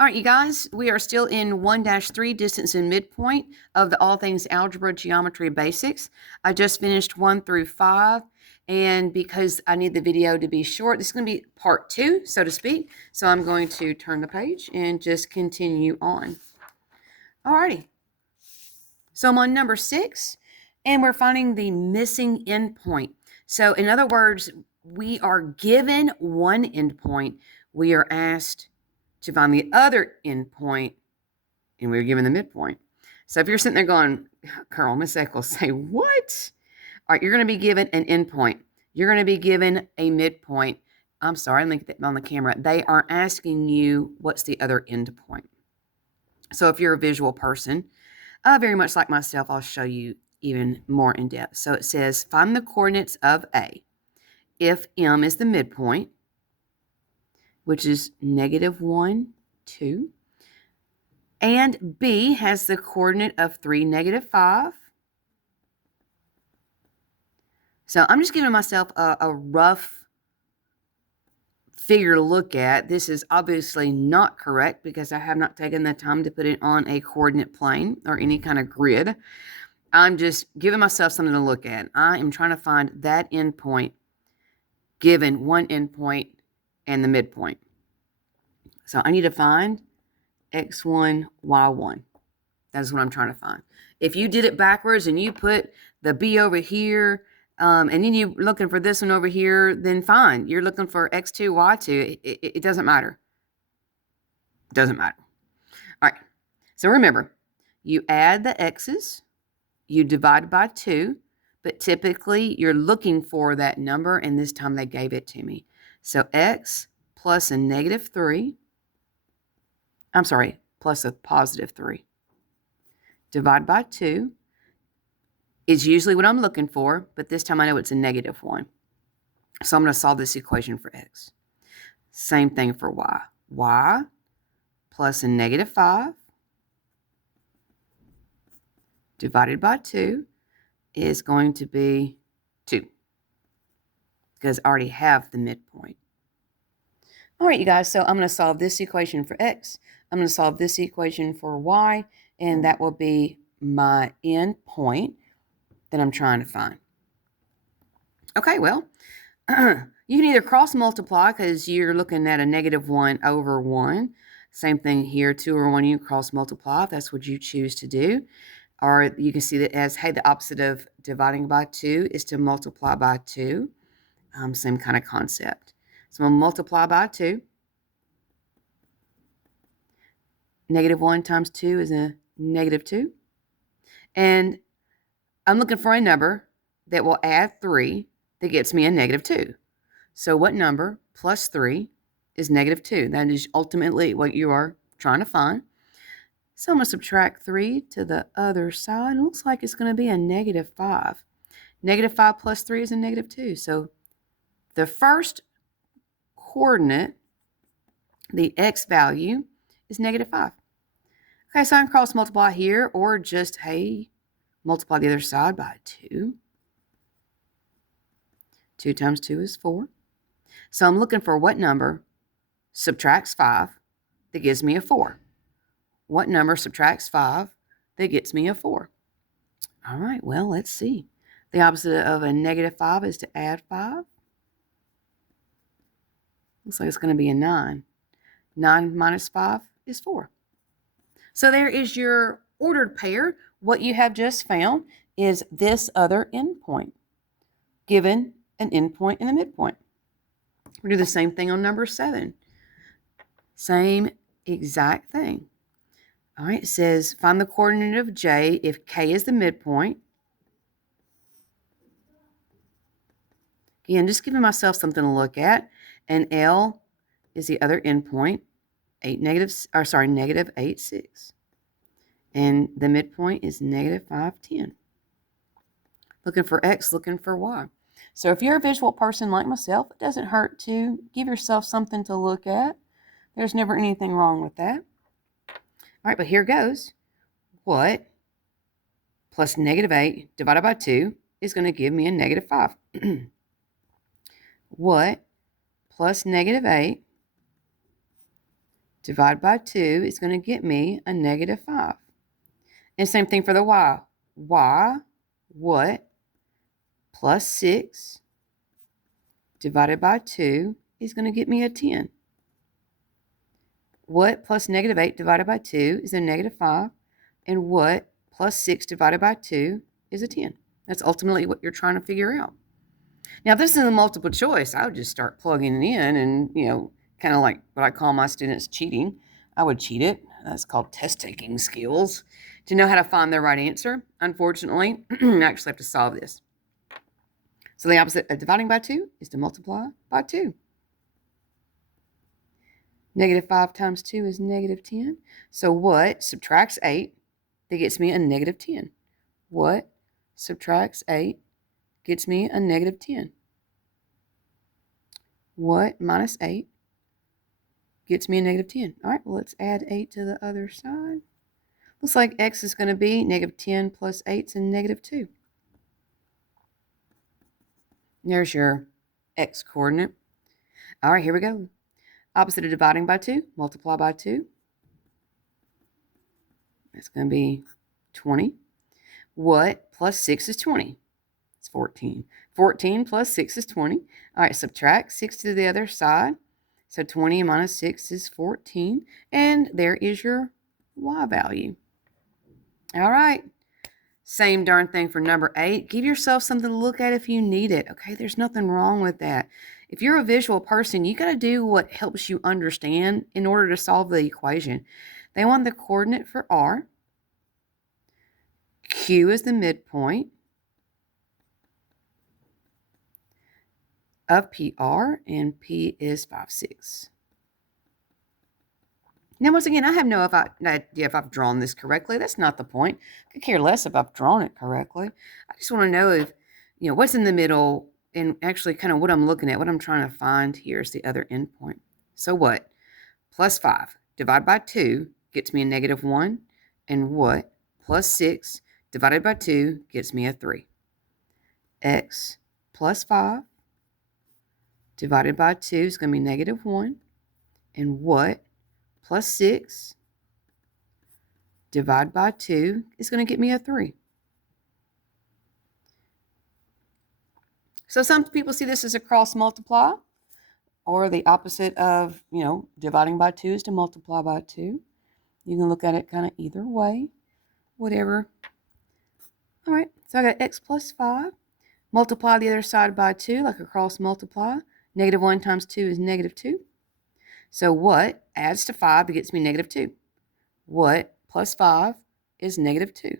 All right, you guys, we are still in 1-3 distance and midpoint of the All Things Algebra Geometry Basics. I just finished 1 through 5, and because I need the video to be short, this is going to be part 2, so to speak. So I'm going to turn the page and just continue on. All righty. So I'm on number 6, and we're finding the missing endpoint. So in other words, we are given one endpoint. We are asked to find the other endpoint, and we were given the midpoint. So if you're sitting there going, Carl, Miss Eccles, say what? All right, you're going to be given an endpoint. You're going to be given a midpoint. I'm sorry, I didn't get that on the camera. They are asking you what's the other endpoint. So if you're a visual person, very much like myself, I'll show you even more in depth. So it says, find the coordinates of A if M is the midpoint, which is -1, 2. And B has the coordinate of 3, -5. So I'm just giving myself a rough figure to look at. This is obviously not correct because I have not taken the time to put it on a coordinate plane or any kind of grid. I'm just giving myself something to look at. I am trying to find that endpoint given one endpoint and the midpoint. So I need to find x1, y1. That's what I'm trying to find. If you did it backwards and you put the B over here, and then you're looking for this one over here, then fine. You're looking for x2, y2. It doesn't matter. It doesn't matter. All right. So remember, you add the x's, you divide by 2, but typically you're looking for that number, and this time they gave it to me. So x plus a -3, I'm sorry, plus a +3, divide by 2 is usually what I'm looking for, but this time I know it's a -1. So I'm going to solve this equation for x. Same thing for y. Y plus a -5 divided by 2 is going to be 2 because I already have the midpoint. All right, you guys, so I'm going to solve this equation for x. I'm going to solve this equation for y, and that will be my endpoint that I'm trying to find. Okay, well, you can either cross multiply because you're looking at a -1 over 1. Same thing here, 2 over 1, you cross multiply if that's what you choose to do. Or you can see that as, hey, the opposite of dividing by 2 is to multiply by 2. Same kind of concept. So I'm going to multiply by 2. -1 times 2 is a -2. And I'm looking for a number that will add 3 that gets me a -2. So what number plus 3 is -2? That is ultimately what you are trying to find. So I'm going to subtract 3 to the other side. It looks like it's going to be a -5. -5 plus 3 is a -2. So the first coordinate, the x value, is -5. Okay, so I can cross multiply here or just, hey, multiply the other side by 2. 2 times 2 is 4. So I'm looking for what number subtracts 5 that gives me a 4. What number subtracts 5 that gets me a 4? All right, well, let's see. The opposite of a -5 is to add 5. Looks like it's going to be a 9. 9 minus 5 is 4. So there is your ordered pair. What you have just found is this other endpoint, given an endpoint and a midpoint. We'll do the same thing on number 7. Same exact thing. All right, it says find the coordinate of J if K is the midpoint. Again, just giving myself something to look at. And L is the other endpoint, -8, 6. And the midpoint is -5, 10. Looking for X, looking for Y. So if you're a visual person like myself, it doesn't hurt to give yourself something to look at. There's never anything wrong with that. All right, but here goes. What plus -8 divided by 2 is going to give me a -5? What plus -8 divided by 2 is going to get me a negative 5. And same thing for the y. Y, what, plus 6 divided by 2 is going to get me a 10. What plus negative 8 divided by 2 is a negative 5. And what plus 6 divided by 2 is a 10. That's ultimately what you're trying to figure out. Now, if this is a multiple choice, I would just start plugging it in and, kind of like what I call my students cheating. I would cheat it. That's called test-taking skills to know how to find the right answer. Unfortunately, I actually have to solve this. So the opposite of dividing by 2 is to multiply by 2. Negative 5 times 2 is negative 10. So what subtracts 8 that gets me a negative 10? What subtracts 8 gets me a negative 10? What minus 8 gets me a negative 10? All right, well, let's add 8 to the other side. Looks like x is going to be negative 10 plus 8 is negative 2. There's your x coordinate. All right, here we go. Opposite of dividing by 2, multiply by 2. That's going to be 20. What plus 6 is 20? It's 14. 14 plus 6 is 20. All right, subtract 6 to the other side. So 20 minus 6 is 14. And there is your y value. All right. Same darn thing for number 8. Give yourself something to look at if you need it. Okay, there's nothing wrong with that. If you're a visual person, you got to do what helps you understand in order to solve the equation. They want the coordinate for R. Q is the midpoint of PR, and P is 5, 6. Now, once again, I have no idea if I've drawn this correctly. That's not the point. I could care less if I've drawn it correctly. I just want to know if, what's in the middle and actually kind of what I'm looking at, what I'm trying to find here is the other endpoint. So what? Plus 5 divided by 2 gets me a negative 1. And what? Plus 6 divided by 2 gets me a 3. X plus 5 divided by 2 is going to be negative 1. And what? Plus 6 divided by 2 is going to get me a 3. So some people see this as a cross multiply, or the opposite of, dividing by 2 is to multiply by 2. You can look at it kind of either way, whatever. All right, so I got x plus 5. Multiply the other side by 2 like a cross multiply. Negative 1 times 2 is negative 2. So what adds to 5 that gets me negative 2? What plus 5 is negative 2?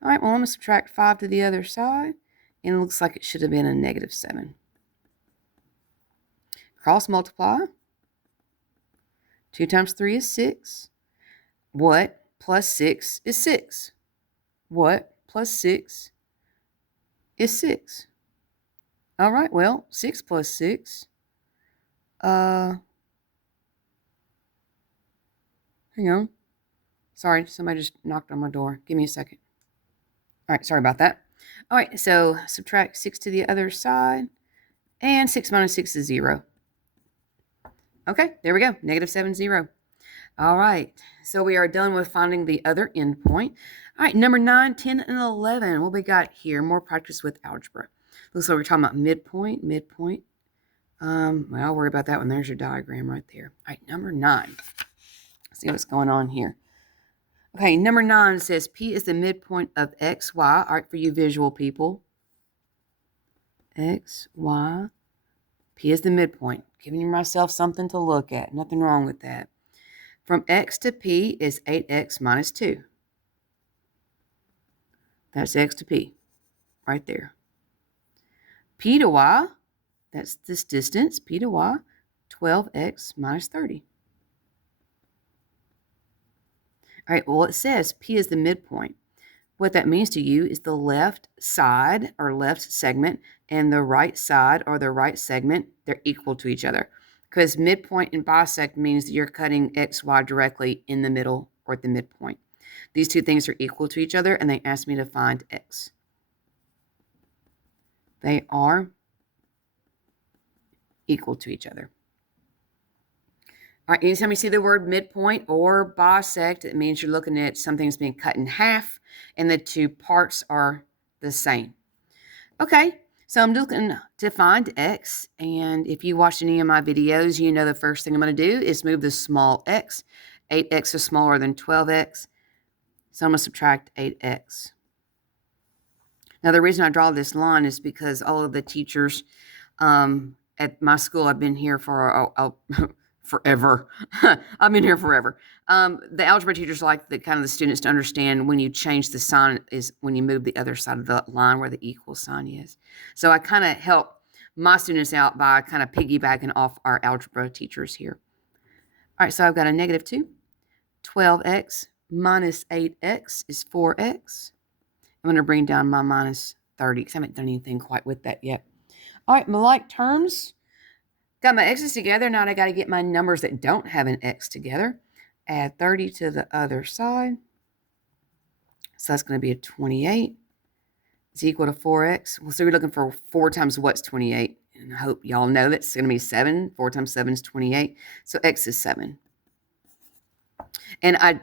All right, well, I'm going to subtract 5 to the other side, and it looks like it should have been a negative 7. Cross multiply. 2 times 3 is 6. What plus 6 is 6? What plus 6 is 6? All right, well, 6 plus 6. Hang on. Sorry, somebody just knocked on my door. Give me a second. All right, sorry about that. All right, so subtract 6 to the other side, and 6 minus 6 is 0. Okay, there we go, negative 7, 0. All right, so we are done with finding the other endpoint. All right, number 9, 10, and 11. What we got here? More practice with algebra. Looks like we're talking about midpoint. Well, I'll worry about that one. There's your diagram right there. All right, number 9. Let's see what's going on here. Okay, number 9 says P is the midpoint of X, Y. All right, for you visual people. X, Y. P is the midpoint. Giving myself something to look at. Nothing wrong with that. From X to P is 8X minus 2. That's X to P. Right there. P to Y. That's this distance. P to Y. 12X minus 30. All right, well, it says P is the midpoint. What that means to you is the left side or left segment and the right side or the right segment, they're equal to each other. Because midpoint and bisect means that you're cutting X, Y directly in the middle or at the midpoint. These two things are equal to each other, and they asked me to find X. They are equal to each other. All right, anytime you see the word midpoint or bisect, it means you're looking at something that's being cut in half and the two parts are the same. Okay, so I'm looking to find x, and if you watched any of my videos, you know the first thing I'm going to do is move the small x. 8x is smaller than 12x, so I'm going to subtract 8x. Now, the reason I draw this line is because all of the teachers at my school, I've been here for forever. I've been here forever. The algebra teachers like the kind of the students to understand when you change the sign is when you move the other side of the line where the equal sign is. So I kind of help my students out by kind of piggybacking off our algebra teachers here. All right, so I've got a negative 2. 12x minus 8x is 4x. I'm going to bring down my minus 30 because I haven't done anything quite with that yet. All right, my like terms. Got my x's together. Now I got to get my numbers that don't have an x together. Add 30 to the other side. So that's going to be a 28. It's equal to 4x. Well, so we're looking for 4 times what's 28. And I hope y'all know that's going to be 7. 4 times 7 is 28. So x is 7. And I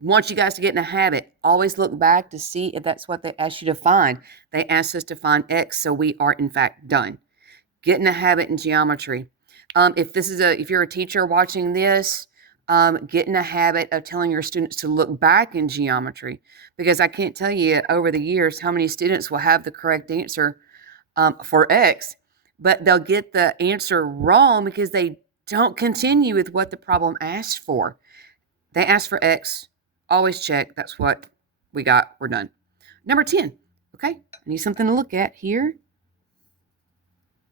want you guys to get in a habit. Always look back to see if that's what they asked you to find. They asked us to find x, so we are in fact done. Get in a habit in geometry. If you're a teacher watching this, get in a habit of telling your students to look back in geometry, because I can't tell you over the years how many students will have the correct answer for x, but they'll get the answer wrong because they don't continue with what the problem asked for. They asked for x. Always check. That's what we got. We're done. Number 10. Okay, I need something to look at here.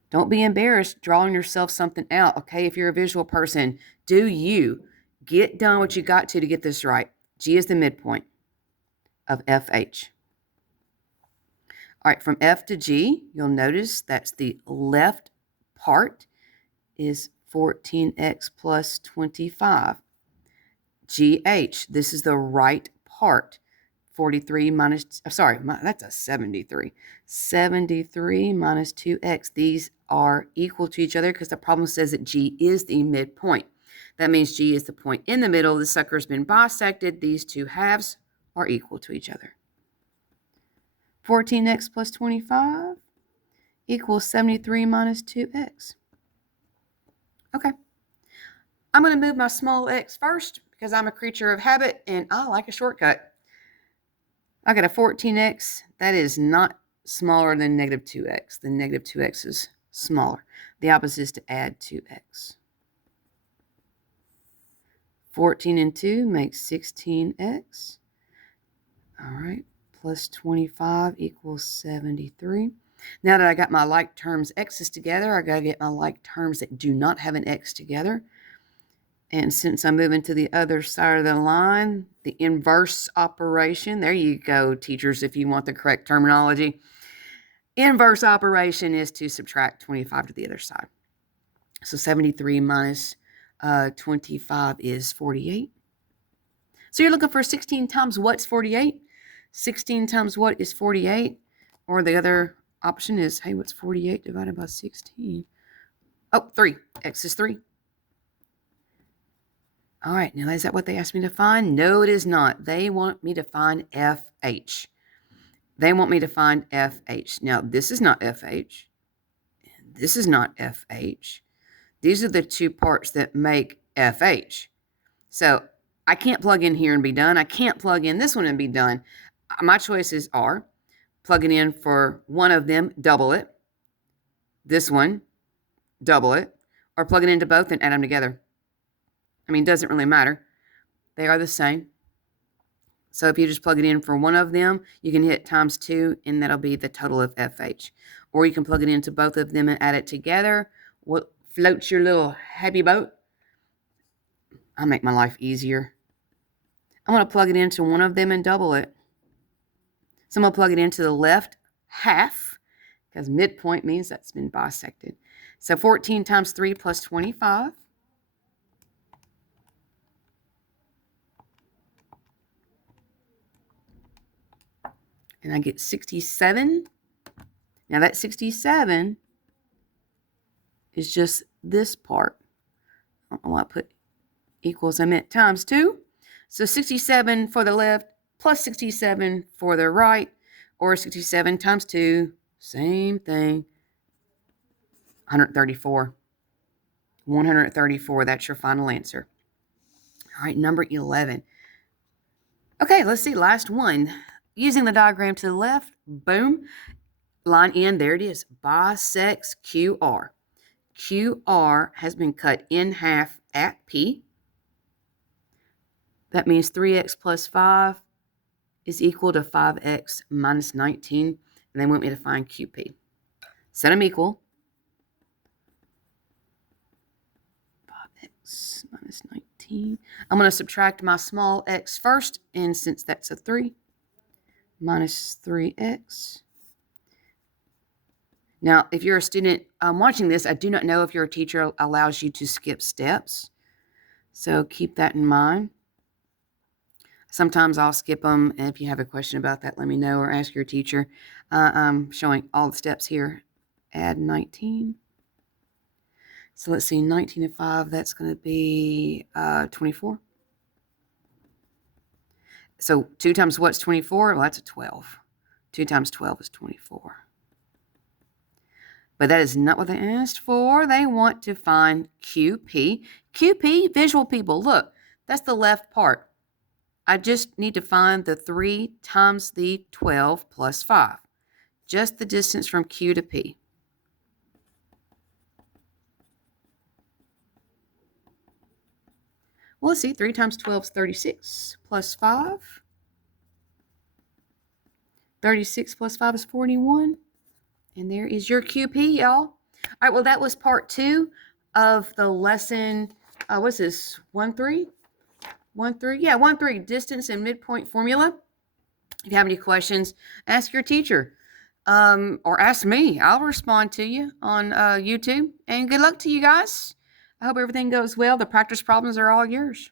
Don't be embarrassed drawing yourself something out, okay? If you're a visual person, do you get done what you got to get this right. G is the midpoint of FH. All right, from F to G, you'll notice that's the left part is 14x plus 25. GH, this is the right part. 43 minus, that's a 73. 73 minus 2x. These are equal to each other because the problem says that G is the midpoint. That means G is the point in the middle. The sucker's been bisected. These two halves are equal to each other. 14x plus 25 equals 73 minus 2x. Okay. I'm going to move my small x first because I'm a creature of habit and I like a shortcut. I got a 14x. That is not smaller than negative 2x. The negative 2x is smaller. The opposite is to add 2x. 14 and 2 makes 16x. All right, plus 25 equals 73. Now that I got my like terms x's together, I got to get my like terms that do not have an x together. And since I'm moving to the other side of the line, the inverse operation, there you go, teachers, if you want the correct terminology. Inverse operation is to subtract 25 to the other side. So 73 minus 25 is 48. So you're looking for 16 times what's 48? 16 times what is 48? Or the other option is, hey, what's 48 divided by 16? Oh, 3. X is 3. All right, now is that what they asked me to find? No, it is not. They want me to find FH. They want me to find FH. Now, this is not FH. This is not FH. These are the two parts that make FH. So I can't plug in here and be done. I can't plug in this one and be done. My choices are plug it in for one of them, double it. This one, double it. Or plug it into both and add them together. I mean, it doesn't really matter. They are the same. So if you just plug it in for one of them, you can hit times 2, and that'll be the total of FH. Or you can plug it into both of them and add it together. What floats your little happy boat? I'll make my life easier. I'm going to plug it into one of them and double it. So I'm going to plug it into the left half, because midpoint means that's been bisected. So 14 times 3 plus 25. And I get 67. Now that 67 is just this part. I don't know why I put equals, I meant times 2. So 67 for the left plus 67 for the right, or 67 times 2, same thing, 134. 134, that's your final answer. All right, number 11. Okay, let's see, last one. Using the diagram to the left, boom, line in, there it is, bisects QR. QR has been cut in half at P. That means 3x plus 5 is equal to 5x minus 19, and they want me to find QP. Set them equal. 5x minus 19. I'm going to subtract my small x first, and since that's a 3, minus 3x. Now, if you're a student watching this, I do not know if your teacher allows you to skip steps, so keep that in mind. Sometimes I'll skip them, and if you have a question about that, let me know, or ask your teacher. I'm showing all the steps here. Add 19. So let's see, 19 and 5, that's going to be 24. So 2 times what's 24? Well, that's a 12. 2 times 12 is 24. But that is not what they asked for. They want to find QP. QP, visual people, look, that's the left part. I just need to find the 3 times the 12 plus 5. Just the distance from Q to P. Well, let's see, 3 times 12 is 36 plus 5. 36 plus 5 is 41. And there is your QP, y'all. All right, well, that was part 2 of the lesson. What's this, 1-3? 1-3? Yeah, 1-3, distance and midpoint formula. If you have any questions, ask your teacher or ask me. I'll respond to you on YouTube. And good luck to you guys. I hope everything goes well. The practice problems are all yours.